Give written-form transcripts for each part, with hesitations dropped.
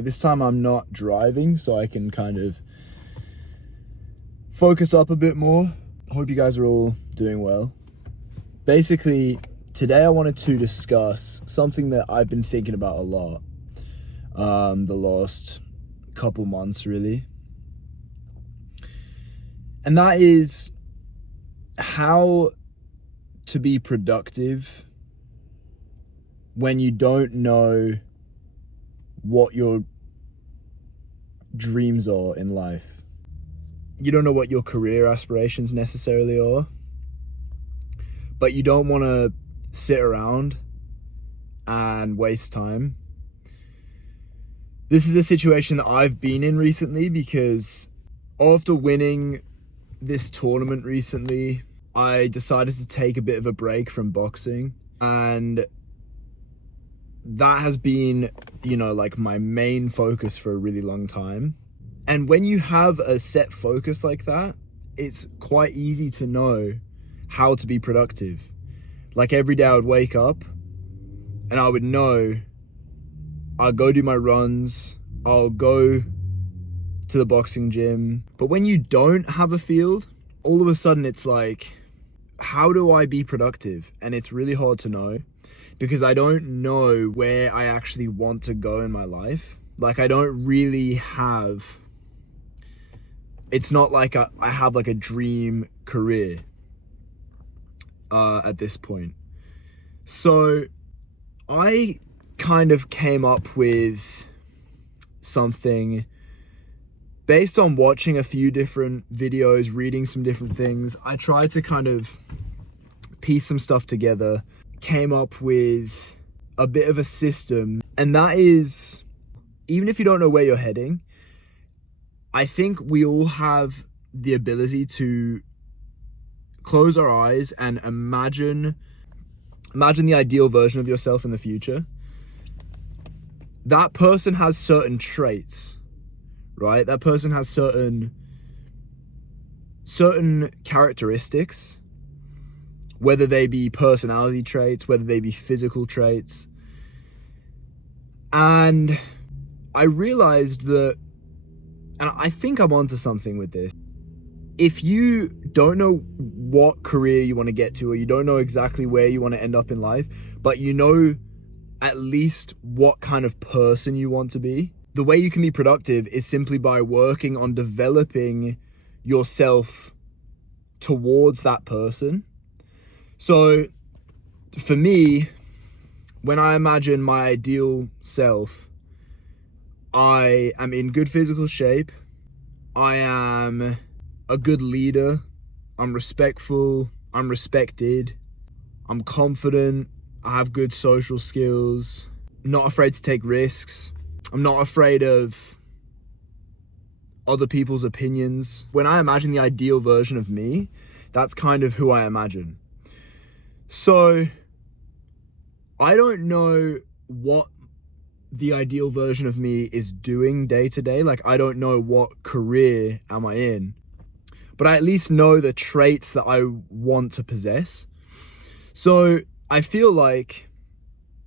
This time I'm not driving, so I can kind of focus up a bit more. I hope you guys are all doing well. Basically, today I wanted to discuss something that I've been thinking about a lot the last couple months, really. And that is how to be productive when you don't know what your dreams are in life. You don't know what your career aspirations necessarily are, but you don't want to sit around and waste time. This is a situation that I've been in recently because after winning this tournament recently, I decided to take a bit of a break from boxing, and that has been, like my main focus for a really long time. And when you have a set focus like that, it's quite easy to know how to be productive. Like every day I would wake up and I would know I'll go do my runs, I'll go to the boxing gym. But when you don't have a field, all of a sudden it's like, how do I be productive? And it's really hard to know because I don't know where I actually want to go in my life. Like I don't really have, it's not like I have like a dream career at this point. So I kind of came up with something based on watching a few different videos, reading some different things. I tried to kind of piece some stuff together, came up with a bit of a system. And that is, even if you don't know where you're heading, I think we all have the ability to close our eyes and imagine the ideal version of yourself in the future. That person has certain traits, right? That person has certain characteristics, whether they be personality traits, whether they be physical traits. And I realized that, and I think I'm onto something with this. If you don't know what career you want to get to, or you don't know exactly where you want to end up in life, but you know at least what kind of person you want to be, the way you can be productive is simply by working on developing yourself towards that person. So for me, when I imagine my ideal self, I am in good physical shape. I am a good leader. I'm respectful. I'm respected. I'm confident. I have good social skills. Not afraid to take risks. I'm not afraid of other people's opinions. When I imagine the ideal version of me, that's kind of who I imagine. So I don't know what the ideal version of me is doing day to day. Like I don't know what career am I in, but I at least know the traits that I want to possess. So I feel like,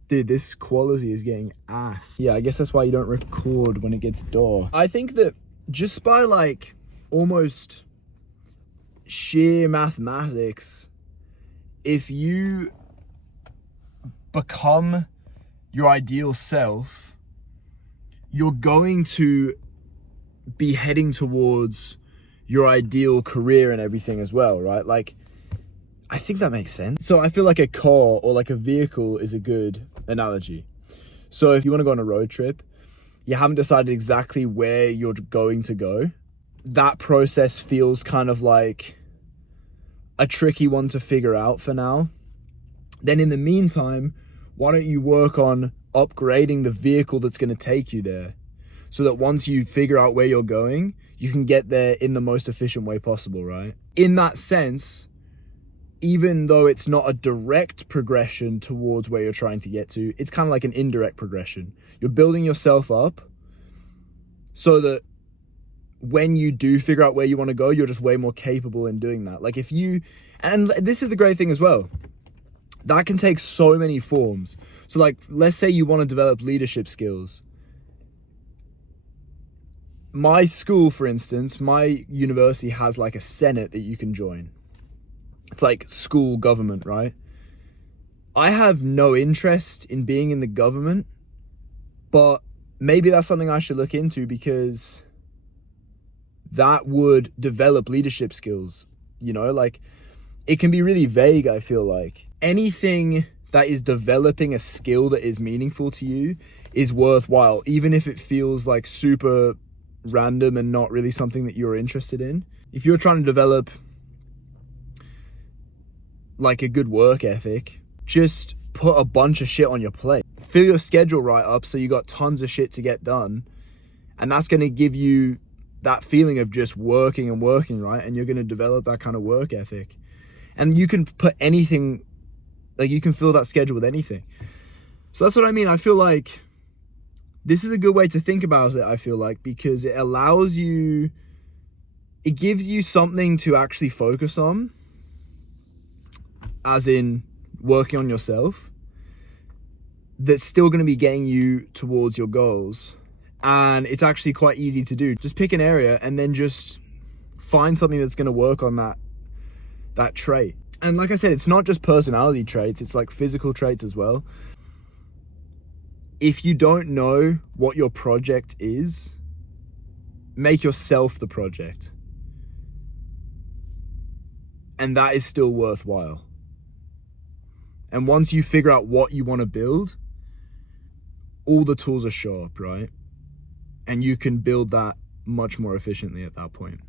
dude, this quality is getting ass. Yeah, I guess that's why you don't record when it gets dark. I think that just by like almost sheer mathematics, if you become your ideal self, you're going to be heading towards your ideal career and everything as well, right? Like, I think that makes sense. So I feel like a car or like a vehicle is a good analogy. So if you want to go on a road trip, you haven't decided exactly where you're going to go. That process feels kind of like a tricky one to figure out for now. Then in the meantime, why don't you work on upgrading the vehicle that's going to take you there, so that once you figure out where you're going, you can get there in the most efficient way possible, right? In that sense, even though it's not a direct progression towards where you're trying to get to, it's kind of like an indirect progression. You're building yourself up so that when you do figure out where you want to go, you're just way more capable in doing that. Like if you, and this is the great thing as well, that can take so many forms. So like, let's say you want to develop leadership skills. my school, for instance, my university has like a senate that you can join. It's like school government, right? I have no interest in being in the government, but maybe that's something I should look into, because that would develop leadership skills, you know? Like, it can be really vague, I feel like. Anything that is developing a skill that is meaningful to you is worthwhile, even if it feels like super random and not really something that you're interested in. If you're trying to develop like a good work ethic, just put a bunch of shit on your plate. Fill your schedule right up so you got tons of shit to get done. And that's going to give you that feeling of just working and working, right? And you're going to develop that kind of work ethic. And you can put anything, like you can fill that schedule with anything. So that's what I mean. I feel like this is a good way to think about it, I feel like, because it allows you, it gives you something to actually focus on, as in working on yourself, that's still going to be getting you towards your goals. And it's actually quite easy to do. Just pick an area and then just find something that's going to work on that trait. And like I said, it's not just personality traits, it's like physical traits as well. If you don't know what your project is, make yourself the project. And that is still worthwhile. And once you figure out what you want to build, all the tools are sharp, right? And you can build that much more efficiently at that point.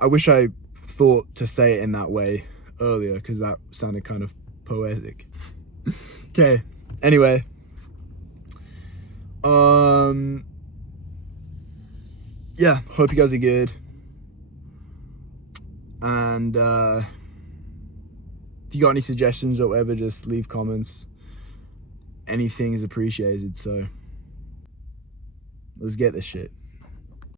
I wish I thought to say it in that way earlier, because that sounded kind of poetic. Okay, anyway. Yeah, hope you guys are good. And if you got any suggestions or whatever, just leave comments. Anything is appreciated, so let's get this shit.